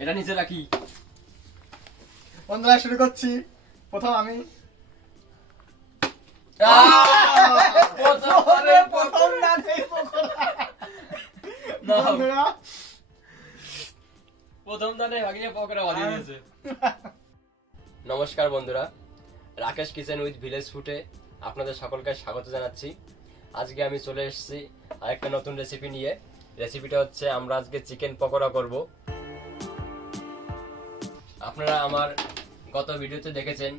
এটা নিচে রাখি। বন্ধুরা শুরু করছি। প্রথম আমি প্রথম দানে ভাগিয়ে পকোড়া বানিয়ে দিয়েছে। নমস্কার বন্ধুরা, রাকেশ কিচেন উইথ ভিলেজ ফুডে আপনাদের সকলকে স্বাগত জানাচ্ছি। আজকে আমি চলে এসেছি আরেকটা নতুন রেসিপি নিয়ে। রেসিপিটা হচ্ছে আমরা আজকে চিকেন পকোড়া করব। আপনারা আমার গত ভিডিওতে দেখেছেন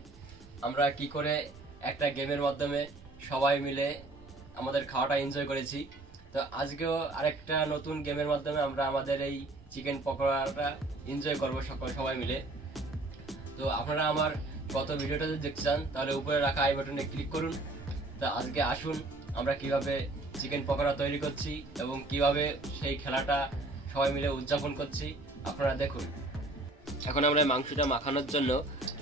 আমরা কি করে একটা গেমের মাধ্যমে সবাই মিলে আমাদের খাওয়াটা এনজয় করেছি। তো আজকেও আরেকটা নতুন গেমের মাধ্যমে আমরা আমাদের এই চিকেন পকোড়াটা এনজয় করব সবাই মিলে। তো আপনারা আমার গত ভিডিওটা যদি দেখতে চান তাহলে উপরে রাখা আই বাটনে ক্লিক করুন। তা আজকে আসুন আমরা কিভাবে চিকেন পকোড়া তৈরি করছি এবং কিভাবে সেই খেলাটা সবাই মিলে উদযাপন করছি আপনারা দেখুন। এখন আমরা মাংসটা মাখানোর জন্য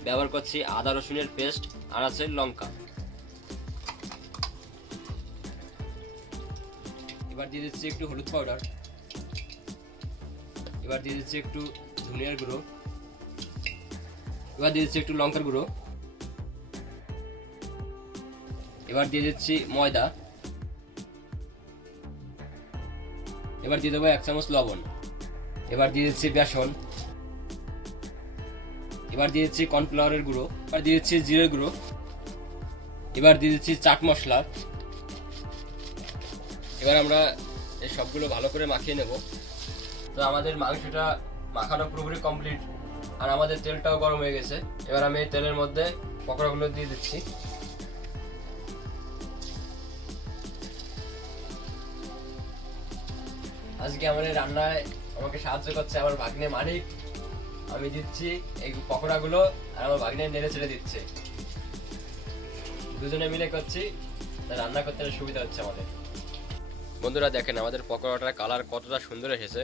ব্যবহার করছি আদা রসুনের পেস্ট আর আছে লঙ্কা। এবার দিয়ে দিচ্ছি একটু হলুদ পাউডার, এবার দিয়ে দিচ্ছি একটু ধনিয়ার গুঁড়ো, এবার দিয়ে দিচ্ছি একটু লঙ্কার গুঁড়ো, এবার দিয়ে দিচ্ছি ময়দা, এবার দিয়ে দেবো 1 চামচ লবণ, এবার দিয়ে দিচ্ছি বেসন, এবার দিয়ে দিচ্ছি কর্নফ্লাওয়ারের গুঁড়ো, এবার দিয়ে দিচ্ছি জিরের গুঁড়ো, এবার দিয়ে দিচ্ছি চাট মশলা। এবার আমরা এই সবগুলো ভালো করে মাখিয়ে নেব। তো আমাদের মাংসটা মাখানো পুরোপুরি কমপ্লিট আর আমাদের তেলটাও গরম হয়ে গেছে। এবার আমি এই তেলের মধ্যে পকোড়াগুলো দিয়ে দিচ্ছি। আজকে আমাদের রান্নায় আমাকে সাহায্য করছে আমার ভাগ্নে মানিক। আমি দিচ্ছি এই পকোড়াগুলো আর আমার ভাগ্নে নেড়ে ছেড়ে দিচ্ছে। দুজনে মিলে করছি, রান্না করতে সুবিধা হচ্ছে আমাদের। বন্ধুরা দেখেন আমাদের পকোড়াটার কালার কতটা সুন্দর এসেছে,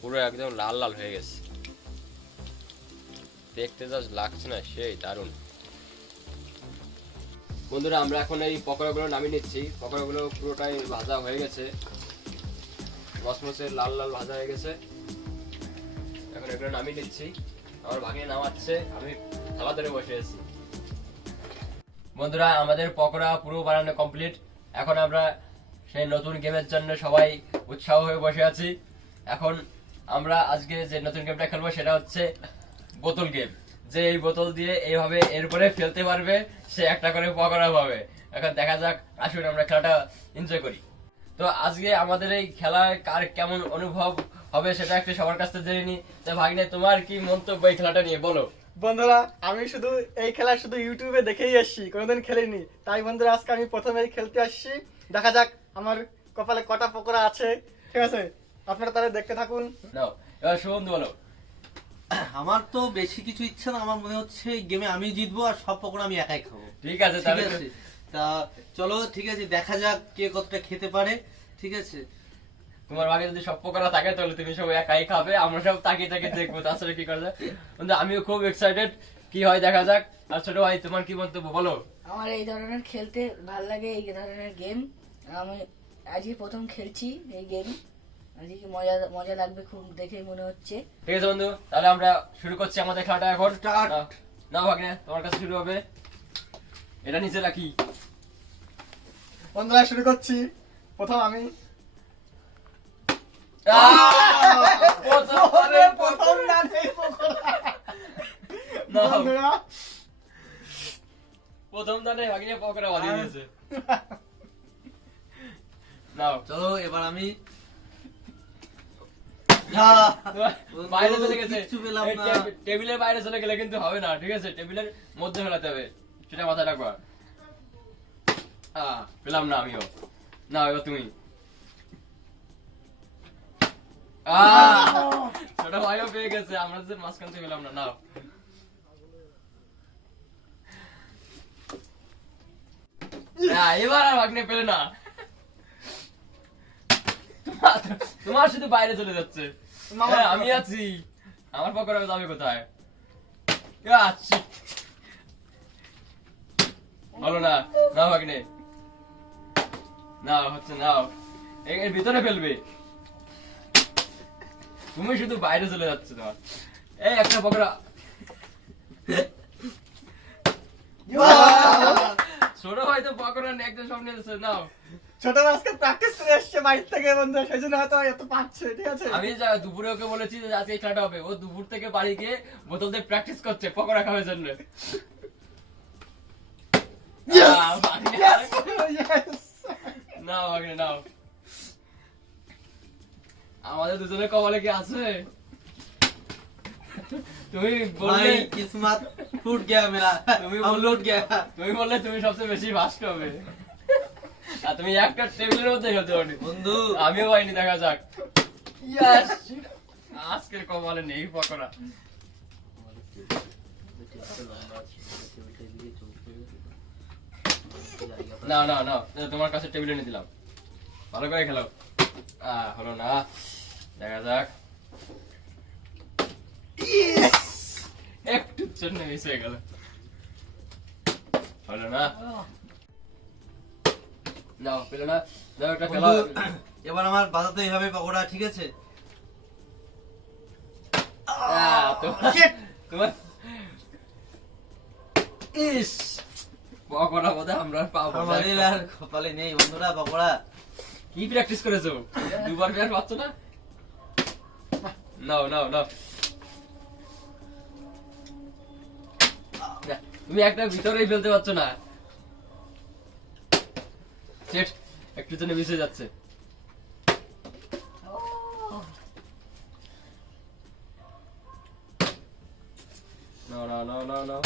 পুরো একদম লাল লাল হয়ে গেছে, দেখতে জাস্ট লাগছে না, সেই দারুণ। বন্ধুরা আমরা এখন এই পকোড়াগুলো নামিয়ে নিচ্ছি। পকোড়াগুলো পুরোটাই ভাজা হয়ে গেছে, মসমসে লাল লাল ভাজা হয়ে গেছে। এখন এগুলো নামিয়ে নিচ্ছি, আমার ভাগে নামাচ্ছে, আমি থালা ধরে বসে আছি। বন্ধুরা আমাদের পকোড়া পুরো বানানো কমপ্লিট। এখন আমরা সেই নতুন গেমের জন্য সবাই উৎসাহ হয়ে বসে আছি। এখন আমরা আজকে যে নতুন গেমটা খেলবো সেটা হচ্ছে বোতল গেম। যে এই বোতল দিয়ে এইভাবে এরপরে ফেলতে পারবে সে একটা করে পকোড়া পাবে। এখন দেখা যাক, আসুন আমরা খেলাটা এনজয় করি। তো আজকে আমাদের এই খেলায় কার কেমন অনুভব হবে সেটা একটু সবার কাছ থেকে জেনে নি। তো ভাগ্নে তোমার কি মন্তব্য এই খেলাটা নিয়ে বলো। বন্ধুরা আমি শুধু এই খেলা শুধু ইউটিউবে দেখেই আসছি, কোনোদিন খেলিনি। তাই বন্ধুরা আজকে আমি প্রথমেই খেলতে আসছি। দেখা যাক আমার কপালে কটা পকোড়া আছে। ঠিক আছে, আপনারা তাহলে দেখতে থাকুন। নাও এবার শুনুন বলো। আমার তো বেশি কিছু ইচ্ছা না, আমার মনে হচ্ছে এই গেমে আমি জিতবো আর সব পকোড়া আমি একাই খাবো। ঠিক আছে তাহলে তা চলো, ঠিক আছে, দেখা যাক কে কতটা খেতে পারে। ঠিক আছে, তোমার ভাগে যদি সব পকোড়া থাকে তাহলে তুমি সব একাই খাবে, আমরা সব তাকিয়ে তাকিয়ে দেখবো তাছাড়া কি করা যায়। কিন্তু আমিও খুব এক্সাইটেড, কি হয় দেখা যাক। আর ছোট ভাই তোমার কি মন্তব্য বলো। আমার এই ধরনের খেলতে ভালো লাগে, এই ধরনের গেম আমি আজকে প্রথম খেলছি এই গেম। আজকে মজা লাগবে খুব, দেখেই মনে হচ্ছে। ঠিক আছে বন্ধু, তাহলে আমরা শুরু করছি আমাদের খেলাটা এখন। স্টার্ট। না ভাগ্নে তোমার কাছে শুরু হবে, এটা নিচে রাখি। বন্ধুরা শুরু করছি। প্রথম আমি প্রথম দানে বন্ধুরা প্রথম দানে ভাগ্নে পকোড়া বানিয়ে দিয়েছে। নাও চলো এবার আমি বাইরে চলে গেছে, কিচ্ছু পেলাম না। টেবিলের বাইরে চলে গেলে কিন্তু হবে না। ঠিক আছে, টেবিলের মধ্যে ফেলাতে হবে, সেটা মাথায় রাখবা। পেলাম না আমিও। না এবার তুমি। ছোট ভাইও পেয়ে গেছে, আমরা যে মাঝখান থেকে পেলাম না। নাও এবার আর ভাগ্নে পেলে না, তোমার শুধু বাইরে চলে যাচ্ছে। আমি আছি, আমার পকোড়া যাবে কোথায়? বলো না। নাও ভাগ্নে, নাও হচ্ছে, নাও এর ভিতরে ফেলবে। তুমি শুধু বাইরে চলে যাচ্ছ তোমার। এই একটা পকোড়া। ছোট ভাই তো পকোড়া নিয়ে একদম সামনে এসেছে, নাও। ছোট ভাই আজকে প্র্যাকটিস করে এসছে বাইরে থেকে বন্ধু, সেই জন্য হয়তো এত পাচ্ছে, ঠিক আছে? আমি দুপুরে ওকে বলেছি যে আজকে খেলাটা হবে, ও দুপুর থেকে বাড়ি গিয়ে বোতল দিয়ে প্র্যাকটিস করছে পকোড়া খাওয়ার জন্য। নাও আগে নাও। আমাদের দুজনের কপালে কি আছে? তুমি বললে কিসমত ফুট গয়া মেরা, তুমি हम বললে लौट गया। তুমি বললে তুমি সবচেয়ে বেশি ফাস্ট হবে, আর তুমি একটা টেবিলের মধ্যে খেলতে পারি। বন্ধু আমিও পাইনি, দেখা যাক। ইয়েস, আজকের কপালে নেই পকোড়া। না না না, তোমার কাছে টেবিলে নিয়ে দিলাম, ভালো করে খেলো। হলো না, দেখা যাক। একটু জন্য মিস হয়ে গেল, হলো না। নাও পেলো না, দাও একটা খেলা। বন্ধু, এবার আমার বাজাতেই হবে পকোড়া, ঠিক আছে? তোমার ইস, পকোড়া বোধহয় আমরা পাবো না। আমাদের আর কপালে নেই বন্ধুরা পকোড়া। কি প্র্যাকটিস করেছো? দুবার প্যার পাচ্ছ না? নাও নাও নাও। তুমি একটা ভিতরেই ফেলতে পারছো না, সেট একটু জন্য মিশে যাচ্ছে। নাও নাও নাও নাও নাও,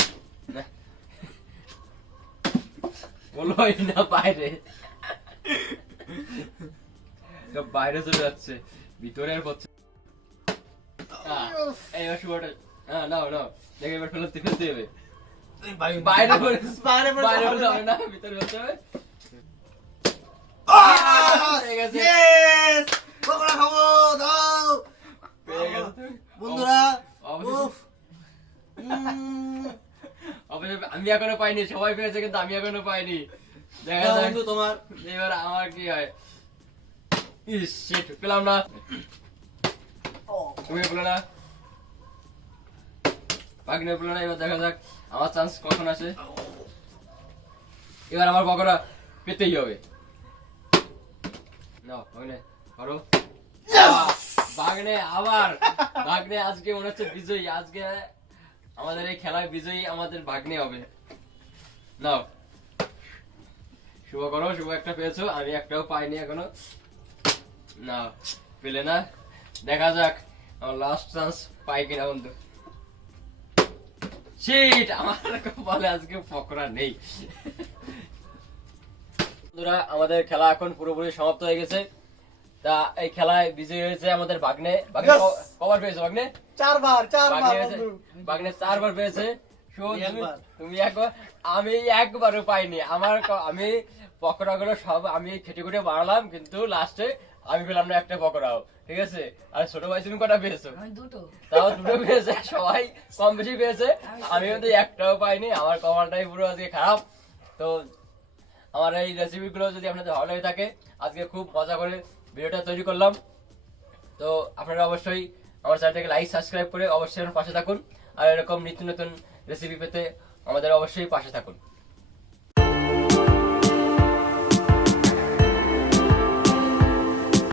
বলোই না বাইরে, বাইরে চলে যাচ্ছে, ভিতরে আর করছে। এবার শুভাটা নাও নাও, দেখে এবার ফেলতে ফেলতে হবে। বাইরে বাইরে হতে হবে না, ভিতরে হতে হবে। পেয়ে গেছে, Yes! পকোড়া খাবো, দাও। পেয়ে গেছে তুমি। বন্ধুরা অবশেষে- উফ, অবশ্যই আমি এখনো পাইনি, সবাই পেয়েছে কিন্তু আমি এখনো পাইনি। দেখা দাও যাক বন্ধু তোমার। এবার আমার কি হয়। ইস শিট, পেলাম না। তুমি পেলে না, বাকিনে পেলে না। এবার দেখা যাক আমার চান্স কখন আসে। এবার আমার পকোড়া পেতেই হবে। নাও বাগনে করো। বাগনে আবার, বাগনে আজকে মনে হচ্ছে বিজয়ী, আজকে আমাদের এই খেলায় বিজয়ী আমাদের ভাগ্নে হবে। নাও শুভ করো, শুভ একটা পেয়েছো, আমি একটাও পাইনি এখনো। না পেলে না, দেখা যাক আমার লাস্ট চান্স পাই কিনা বন্ধু। শিট, আমার কপালে আজকে পকোড়া নেই। বন্ধুরা আমাদের খেলা এখন পুরোপুরি সমাপ্ত হয়ে গেছে। তা এই খেলায় বিজয়ী হয়েছে আমাদের ভাগ্নে। ভাগ্নে Yes! কবার পেয়েছো ভাগ্নে? চারবার ভাগ্নে হয়েছে, বন্ধু। ভাগ্নে 4 বার পেয়েছে। শুভ, একবার। তুমি একবার, আমি একবারও পাইনি। আমি পকোড়াগুলো সব আমি খেটে খুঁটে বানালাম, কিন্তু লাস্টে আমি পেলাম না একটা পকোড়াও, ঠিক আছে? আর ছোট ভাই তুমি কটা পেয়েছো? আমি দুটো। তাও দুটো পেয়েছে, সবাই কম বেশি পেয়েছে, আমি কিন্তু একটাও পাইনি। আমার কপালটাই পুরো আজকে খারাপ। তো আমার এই রেসিপিগুলো যদি আপনাদের ভালো লাগে থাকে, আজকে খুব মজা করে ভিডিওটা তৈরি করলাম। তো আপনারা অবশ্যই আমার চ্যানেলটাকে লাইক সাবস্ক্রাইব করে অবশ্যই আমার পাশে থাকুন, আর এরকম নিত্য নতুন রেসিপি পেতে আমাদের অবশ্যই পাশে থাকুন।